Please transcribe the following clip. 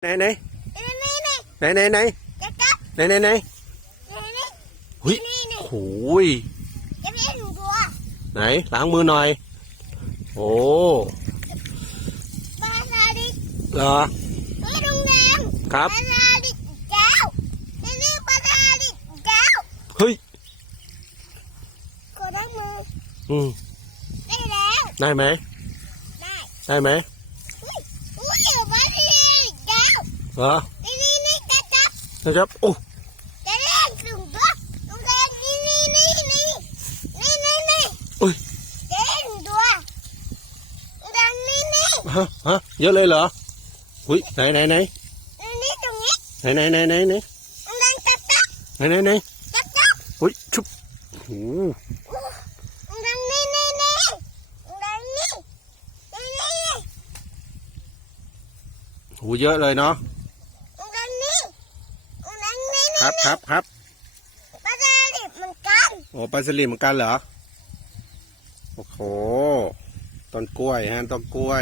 ไหนไหนนี่นี่นี่ไหนไหนไหนจะจับไหนไหนไหนนี่นี่หุยนี่นี่โอ้ยจะเรียกหนูตัวไหนล้างมือหน่อย โอ้ปลาซาดิเหรอนี่โรงแรมครับปลาซาดิเจ้านี่นี่ปลาซาดิเจ้าเฮ้ยขอล้างมืออืมได้แล้วได้ไหมได้ได้ไหม เหรอ นี่นี่นี่จะจับ นะครับโอ้ จะเรียกหนูตัวโรงแรมนี่นี่นี่นี่นี่นี่นี่ อุ้ย จะเรียกหนูตัวโรงแรมนี่นี่ ฮะฮะเยอะเลยเหรอหุยไหนไหนไหน นี่นี่ตรงนี้ ไหนไหนไหนไหนไหน โรงแรมจับจับ ไหนไหนไหน จับจับ หุยชุบโอ้ ดังนี่นี่นี่ดังนี่นี่นี่ โหเยอะเลยเนาะ ดังนี่ดังนี่ ครับครับครับปลาดาดิบเหมือนกันโอ้ปลาสลิดเหมือนกันเหรอ โอ้โห ต้นกล้วยฮะ ต้นกล้วย